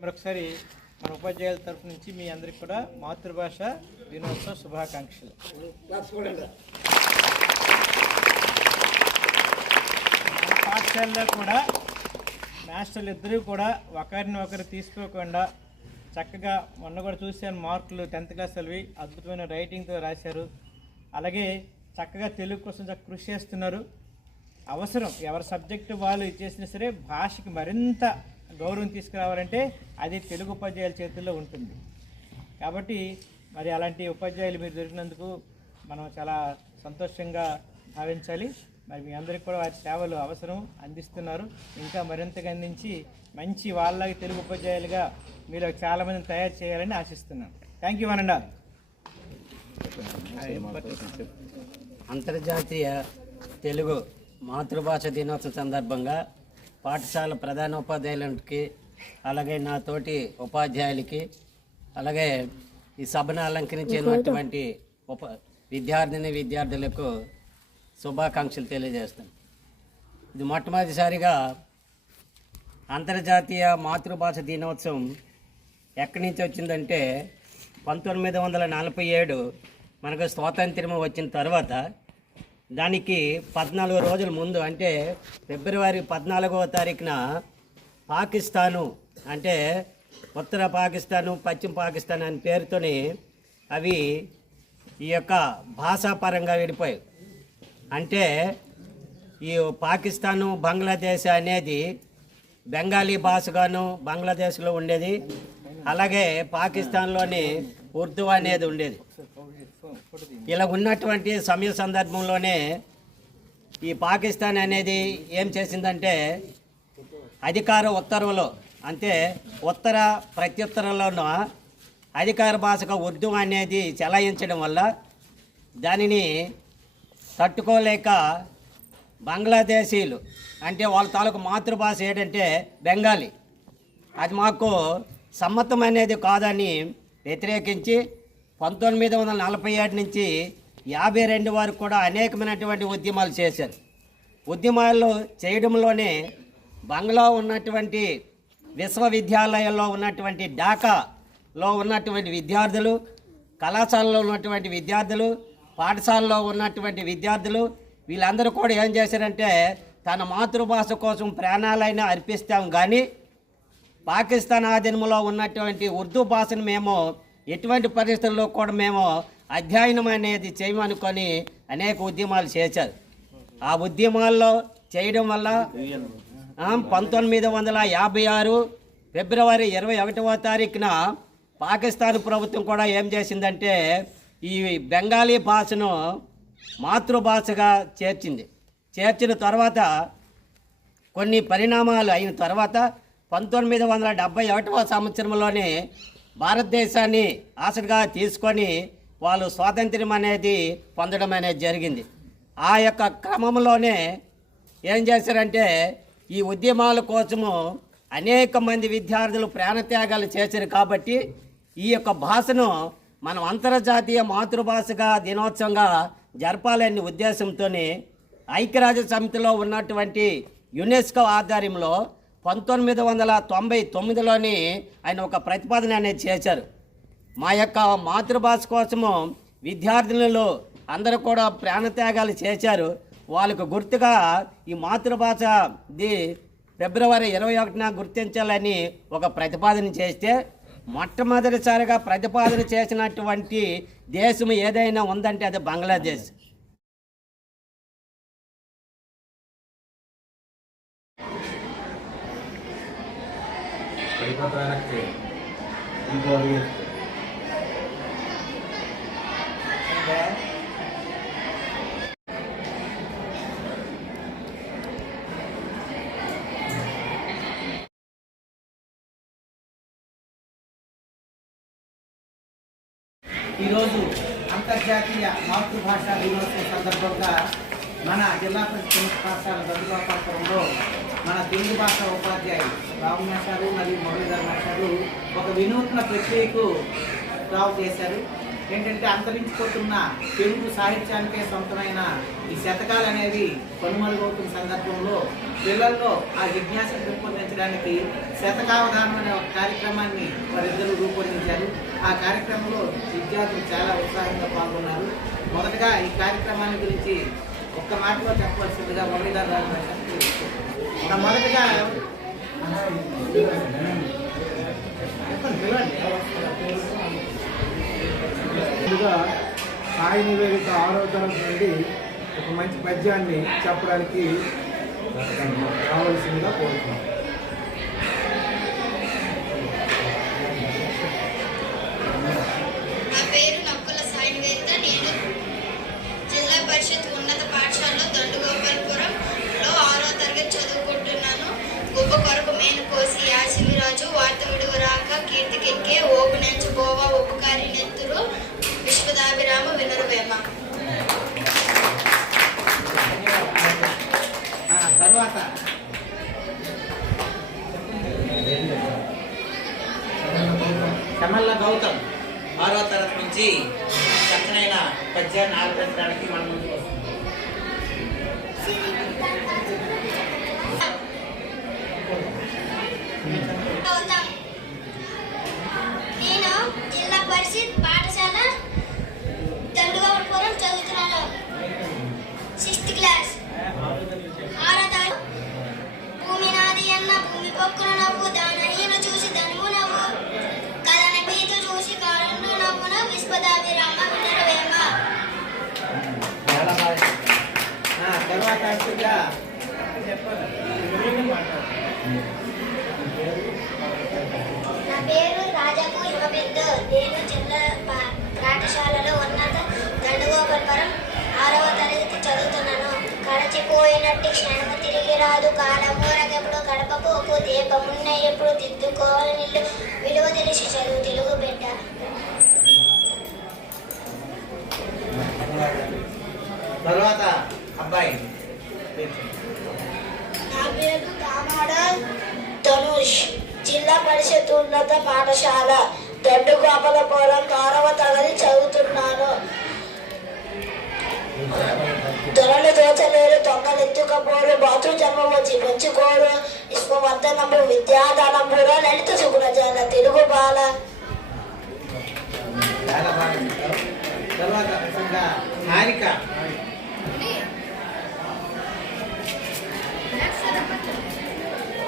మరొకసారి మన ఉపాధ్యాయుల తరఫు నుంచి మీ అందరికి కూడా మాతృభాష దినోత్సవ శుభాకాంక్షలు. పాఠశాలలో కూడా మాస్టర్లు ఇద్దరూ కూడా ఒకరిని ఒకరు తీసుకోకుండా చక్కగా మొన్న కూడా చూశాను మార్కులు 10th క్లాస్ అవి అద్భుతమైన రైటింగ్తో రాశారు. అలాగే చక్కగా తెలుగు కోసం కృషి చేస్తున్నారు. అవసరం ఎవరి సబ్జెక్టు వాళ్ళు ఇచ్చేసినా సరే భాషకి మరింత గౌరవం తీసుకురావాలంటే అది తెలుగు ఉపాధ్యాయుల చేతుల్లో ఉంటుంది. కాబట్టి మరి అలాంటి ఉపాధ్యాయులు మీరు దొరికినందుకు మనం చాలా సంతోషంగా భావించాలి. మరి మీ అందరికీ కూడా వారి సేవలు అవసరం అందిస్తున్నారు. ఇంకా మరింతగా అందించి మంచి వాళ్ళకి తెలుగు ఉపాధ్యాయులుగా మీరు చాలామందిని తయారు చేయాలని ఆశిస్తున్నాను. Thank you one. అంతర్జాతీయ తెలుగు మాతృభాష దినోత్సవం సందర్భంగా పాఠశాల ప్రధాన ఉపాధ్యాయులకి అలాగే నా తోటి ఉపాధ్యాయులకి అలాగే ఈ సభను అలంకరించినటువంటి విద్యార్థులకు శుభాకాంక్షలు తెలియజేస్తాను. ఇది మొట్టమొదటిసారిగా అంతర్జాతీయ మాతృభాష దినోత్సవం ఎక్కడి నుంచి వచ్చిందంటే 1947 మనకు స్వాతంత్ర్యం వచ్చిన తర్వాత దానికి 14 రోజుల ముందు అంటే ఫిబ్రవరి 14వ తారీఖున పాకిస్తాను అంటే ఉత్తర పాకిస్తాను పశ్చిమ పాకిస్తాన్ అనే పేరుతోని అవి ఈ యొక్క భాషాపరంగా విడిపోయాయి. అంటే ఈ పాకిస్తాను బంగ్లాదేశ్ అనేది బెంగాలీ భాషగాను బంగ్లాదేశ్లో ఉండేది. అలాగే పాకిస్తాన్లోని ఉర్దూ అనేది ఉండేది. ఇలా ఉన్నటువంటి సమయ సందర్భంలోనే ఈ పాకిస్తాన్ అనేది ఏం చేసిందంటే అధికార ఉత్తర్వులో అంటే ఉత్తర ప్రత్యుత్తరంలోనూ అధికార భాషగా ఉర్దూ అనేది చెలాయించడం వల్ల దానిని తట్టుకోలేక బంగ్లాదేశీయులు అంటే వాళ్ళ తాలూకు మాతృభాష ఏంటంటే బెంగాలీ, అది మాకు సమ్మతం అనేది కాదని వ్యతిరేకించి 1947 నుంచి 52 వరకు కూడా అనేకమైనటువంటి ఉద్యమాలు చేశారు. ఉద్యమాల్లో చేయడంలోనే బంగ్లా ఉన్నటువంటి విశ్వవిద్యాలయాల్లో ఉన్నటువంటి ఢాకాలో ఉన్నటువంటి విద్యార్థులు, కళాశాలలో ఉన్నటువంటి విద్యార్థులు, పాఠశాలలో ఉన్నటువంటి విద్యార్థులు వీళ్ళందరూ కూడా ఏం చేశారంటే తన మాతృభాష కోసం ప్రాణాలైనా అర్పిస్తాం కానీ పాకిస్తాన్ ఆధీనంలో ఉన్నటువంటి ఉర్దూ భాషను మేము ఎటువంటి పరిస్థితుల్లో కూడా మేము అధ్యయనం అనేది చేయమనుకొని అనేక ఉద్యమాలు చేశారు. ఆ ఉద్యమాల్లో చేయడం వల్ల 1956 ఫిబ్రవరి 21వ తారీఖున పాకిస్తాన్ ప్రభుత్వం కూడా ఏం చేసిందంటే ఈ బెంగాలీ భాషను మాతృభాషగా చేర్చిన తర్వాత కొన్ని పరిణామాలు అయిన తర్వాత 1971వ సంవత్సరంలోనే భారతదేశాన్ని ఆసరిగా తీసుకొని వాళ్ళు స్వాతంత్ర్యం అనేది పొందడం అనేది జరిగింది. ఆ యొక్క క్రమంలోనే ఏం చేశారంటే ఈ ఉద్యమాల కోసము అనేక మంది విద్యార్థులు ప్రాణత్యాగాలు చేశారు. కాబట్టి ఈ యొక్క భాషను మనం అంతర్జాతీయ మాతృభాషగా దినోత్సవంగా జరపాలనే ఉద్దేశంతోనే ఐక్యరాజ్య సమితిలో ఉన్నటువంటి యునెస్కో ఆధ్వర్యంలో 1999లోని ఆయన ఒక ప్రతిపాదన అనేది చేశారు. మా యొక్క మాతృభాష కోసము విద్యార్థులలో అందరూ కూడా ప్రాణత్యాగాలు చేశారు. వాళ్ళకు గుర్తుగా ఈ మాతృభాష ఫిబ్రవరి 21న గుర్తించాలని ఒక ప్రతిపాదన చేస్తే మొట్టమొదటిసారిగా ప్రతిపాదన చేసినటువంటి దేశం ఏదైనా ఉందంటే అది బంగ్లాదేశ్. ఈరోజు అంతర్జాతీయ మాతృభాష దినోత్సవం సందర్భంగా మన జిల్లా పరిషత్ పాఠశాల గందుగోపాలపురంలో మన తెలుగు భాష ఉపాధ్యాయులు రావు మాస్టారు మరియు మురళీధర్ మాస్టారు ఒక వినూత్న ప్రక్రియకు రావు చేశారు. ఏంటంటే అంతరించిపోతున్న తెలుగు సాహిత్యానికే సొంతమైన ఈ శతకాలు అనేవి కనుమరుగవుతున్న సందర్భంలో పిల్లల్లో ఆ జిజ్ఞాసను పెంపొందించడానికి నిర్వహించడానికి శతకావధానం అనే ఒక కార్యక్రమాన్ని వారిద్దరూ రూపొందించారు. ఆ కార్యక్రమంలో విద్యార్థులు చాలా ఉత్సాహంగా పాల్గొన్నారు. మొదటగా ఈ కార్యక్రమాన్ని గురించి ఒక్క మాటలో చెప్పవలసిందిగా మురళీధర్ రాజు మొదటగా ముందుగా సాయి నివేదిత 6వ తరగతి నుండి ఒక మంచి పద్యాన్ని చెప్పడానికి రావాల్సిందిగా కోరుతున్నాం. నా పేరు నక్కుల సాయి నివేదిత. నేను జిల్లా పరిషత్ ఉన్నత పాఠశాలలో దండుగోపాలపురంలో 6వ తరగతి చదువుకుంటున్నాను. గొప్ప కొరకు మేను కోసి యాశివిరాజు వార్త విడువరాక కీర్తికెక్కే ఓపు నెంచుకోవా ఉపకారి నెత్తురు విశ్వదాభిరామ వినురవేమ. తర్వాత కమల్ల గౌతమ్ 6వ తరగతి నుంచి చక్కనైన పద్యాన్ని ఆలపించడానికి మన ముందుకు వస్తుంది. నేను జిల్లా పరిషత్ పాఠశాల దండుగోపాలపురం చదువుతున్నాను. 6th class. 6వ తరగతి. భూమి నాది అన్న భూమి పొక్కున నవ్వు దానహీన చూసి ధనువు నవ్వు కథన పీత చూసి కారణు నవ్వున విశ్వదాభిరామ వినరవేమ. చాలా బాగా. తర్వాత యాక్చువల్గా నా పేరు రాజాపు హిమబిందు. నేను జిల్లా పాఠశాలలో ఉన్నత దండుగోపాలపురం 6వ తరగతి చదువుతున్నాను. గడచిపోయినట్టు క్షణము తిరిగి రాదు, కాలమూరకెప్పుడు గడపపోకు, దీపమున్న ఎప్పుడు దిద్దుకోవాలి నిల్లు, విలువ తెలిసి చదువు తెలుగు బిడ్డ. తర్వాత అబ్బాయి నా పేరు కామాడ ధనుష్. జిల్లా పరిషత్ ఉన్నత పాఠశాల దండుగోపాలపురం 6వ తరగతి చదువుతున్నాను. దొరలు దోచలేరు, దొంగలు ఎత్తుకపోరు, బాతు జన్మ వచ్చి పెంచుకోరు, విశ్వవర్ధనము విద్యాదానంబుర లలిత సుగుణజాల తెలుగు బాల. చాలా బాగా. తర్వాత హారిక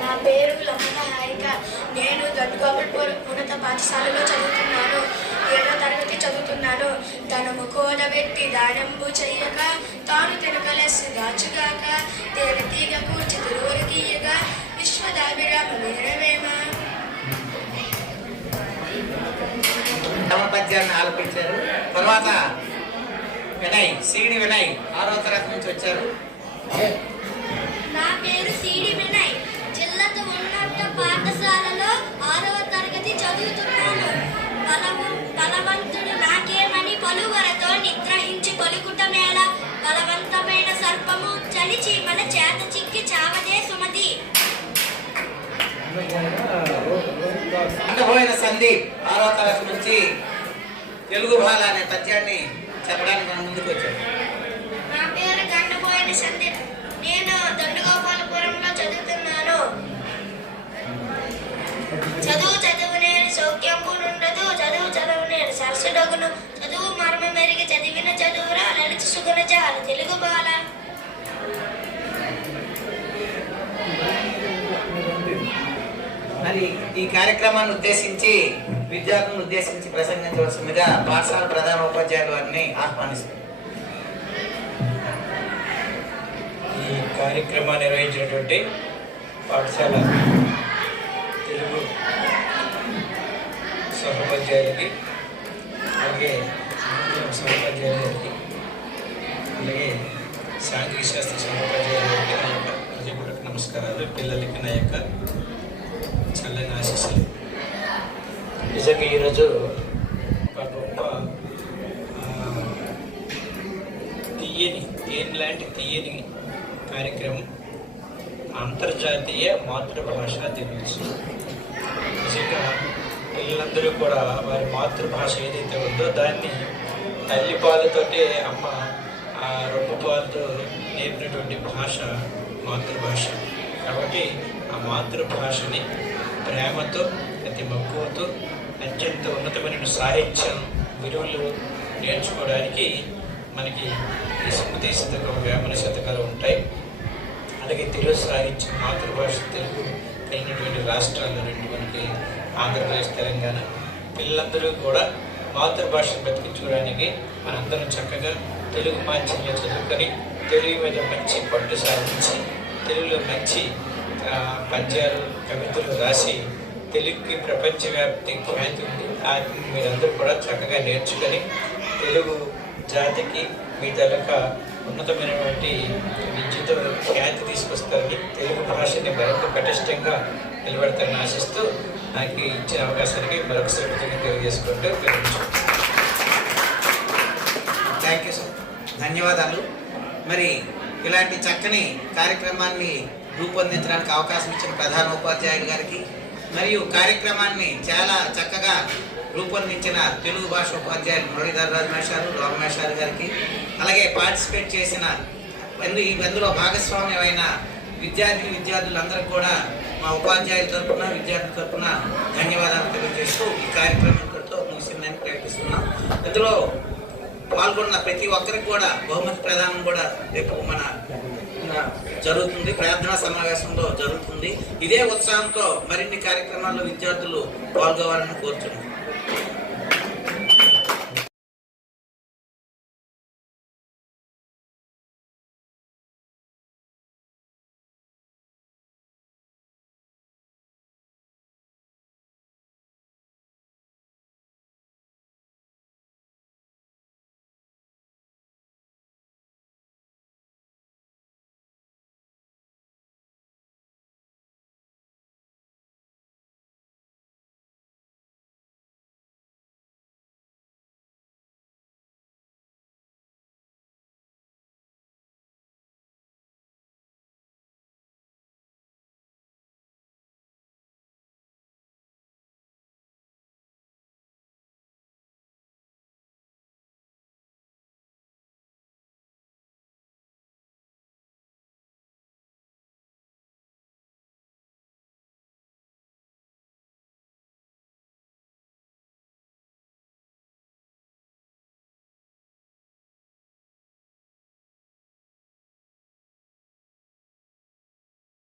నా పేరు లమ్మన హారిక. నేను దండుగోపాలపురం ఉన్నత పాఠశాలలో చదువుతున్నాను. 7వ తరగతి చదువుతున్నాను. తనము కూడబెట్టి దానంబు చెయ్యక తాను తినకలెస్సి దాచుగాక తేనె తీగ కూర్చి తిరువురు తీయగా విశ్వదాభిరామ వినరవేమ. తమ పద్యాన్ని ఆలపించారు. తర్వాత వినయ్, సిడి వినయ్ 6వ తరగతి నుంచి వచ్చారు. నా పేరు సిడి వినయ్. జిల్లా ఉన్నత పాఠశాలలో 6వ తరగతి చదువుతున్నాను. బలవంతుడు నాకేమని పలువరతో నిగ్రహించి పలుకుట మేళ, బలవంతమైన సర్పము చలిచి మన చేత చిక్కి చావదే సుమతి. అందబోయిన సందీప్ 6వ తరగతి నుంచి తెలుగు బాల అనే పద్యాన్ని చెప్పడానికి మన ముందుకు వచ్చారు. నా పేరు గండబోయిన సందీప్. నేను దండుగోపాలపురంలో చదువుతున్నాను. చదువు నేను సౌఖ్యంబు నుండదు, చదువు నేను సరసుడగును, చదువు మర్మ మెరిగి చదివిన చదువురా లలిత సుగుణజాల తెలుగు బాల. మరి ఈ కార్యక్రమాన్ని ఉద్దేశించి విద్యార్థులను ఉద్దేశించి ప్రసంగించవలసిందిగా పాఠశాల ప్రధాన ఉపాధ్యాయులు వారిని ఆహ్వానిస్తారు. ఈ కార్యక్రమాన్ని నిర్వహించినటువంటి పాఠశాల తెలుగు సహోపాధ్యాయులకి, అలాగే సహోపాధ్యాయులకి, అలాగే సాంఘిక శాస్త్ర సహోపాధ్యాయులకి నా యొక్క హృదయపూర్వక నమస్కారాలు. పిల్లలకి నా యొక్క చల్లని ఆశీస్సులు. నిజంగా ఈరోజు ఒక గొప్ప తేనె లాంటి తీయని కార్యక్రమం, అంతర్జాతీయ మాతృభాష దినోత్సవం. నిజంగా పిల్లలందరూ కూడా వారి మాతృభాష ఏదైతే ఉందో దాన్ని తల్లి పాలతోటే అమ్మ ఆ రొమ్ము పాలతో నేర్పినటువంటి భాష మాతృభాష. కాబట్టి ఆ మాతృభాషని ప్రేమతో, అతి మక్కువతో, అత్యంత ఉన్నతమైన సాహిత్యం విలువలు నేర్చుకోవడానికి మనకి ఈ స్మృతి శతకం, వేమన శతకాలు ఉంటాయి. అలాగే తెలుగు సాహిత్యం, మాతృభాష తెలుగు కలిగినటువంటి రాష్ట్రాల్లో రెండు మనకి ఆంధ్రప్రదేశ్, తెలంగాణ. పిల్లలందరూ కూడా మాతృభాషను బతికించుకోవడానికి మనందరం చక్కగా తెలుగు మాధ్యమంలో చదువుకొని తెలుగు మీద మంచి పట్టు సాధించి తెలుగులో మంచి పద్యాలు, కవితలు రాసి తెలుగుకి ప్రపంచవ్యాప్తి ఖ్యాతి ఉంది. మీరందరూ కూడా చక్కగా నేర్చుకొని తెలుగు జాతికి మీ తాలూకా ఉన్నతమైనటువంటి విద్యతో ఖ్యాతి తీసుకొస్తారని, తెలుగు భాషని మరింత పటిష్టంగా నిలబెడతారని ఆశిస్తూ నాకు ఇచ్చిన అవకాశానికి మరొకసారి కృతజ్ఞతలు తెలియజేసుకుంటూ థ్యాంక్ యూ సార్, ధన్యవాదాలు. మరి ఇలాంటి చక్కని కార్యక్రమాన్ని రూపొందించడానికి అవకాశం ఇచ్చిన ప్రధాన ఉపాధ్యాయులు గారికి, మరియు కార్యక్రమాన్ని చాలా చక్కగా రూపొందించిన తెలుగు భాష ఉపాధ్యాయులు మురళీధర్ రాజు మేషారు, రామమేషారు గారికి, అలాగే పార్టిసిపేట్ చేసిన ఇందులో భాగస్వామ్యమైన విద్యార్థులందరికీ కూడా మా ఉపాధ్యాయుల తరఫున, విద్యార్థుల తరఫున ధన్యవాదాలు తెలియజేస్తూ ఈ కార్యక్రమం ఇంతటితో ముగిసిందని ప్రకటిస్తున్నాం. ఇందులో పాల్గొన్న ప్రతి ఒక్కరికి కూడా బహుమతి ప్రదానం కూడా రేపు మన జరుగుతుంది, ప్రార్థనా సమావేశంలో జరుగుతుంది. ఇదే ఉత్సాహంతో మరిన్ని కార్యక్రమాల్లో విద్యార్థులు పాల్గొవాలని కోరుతున్నాం.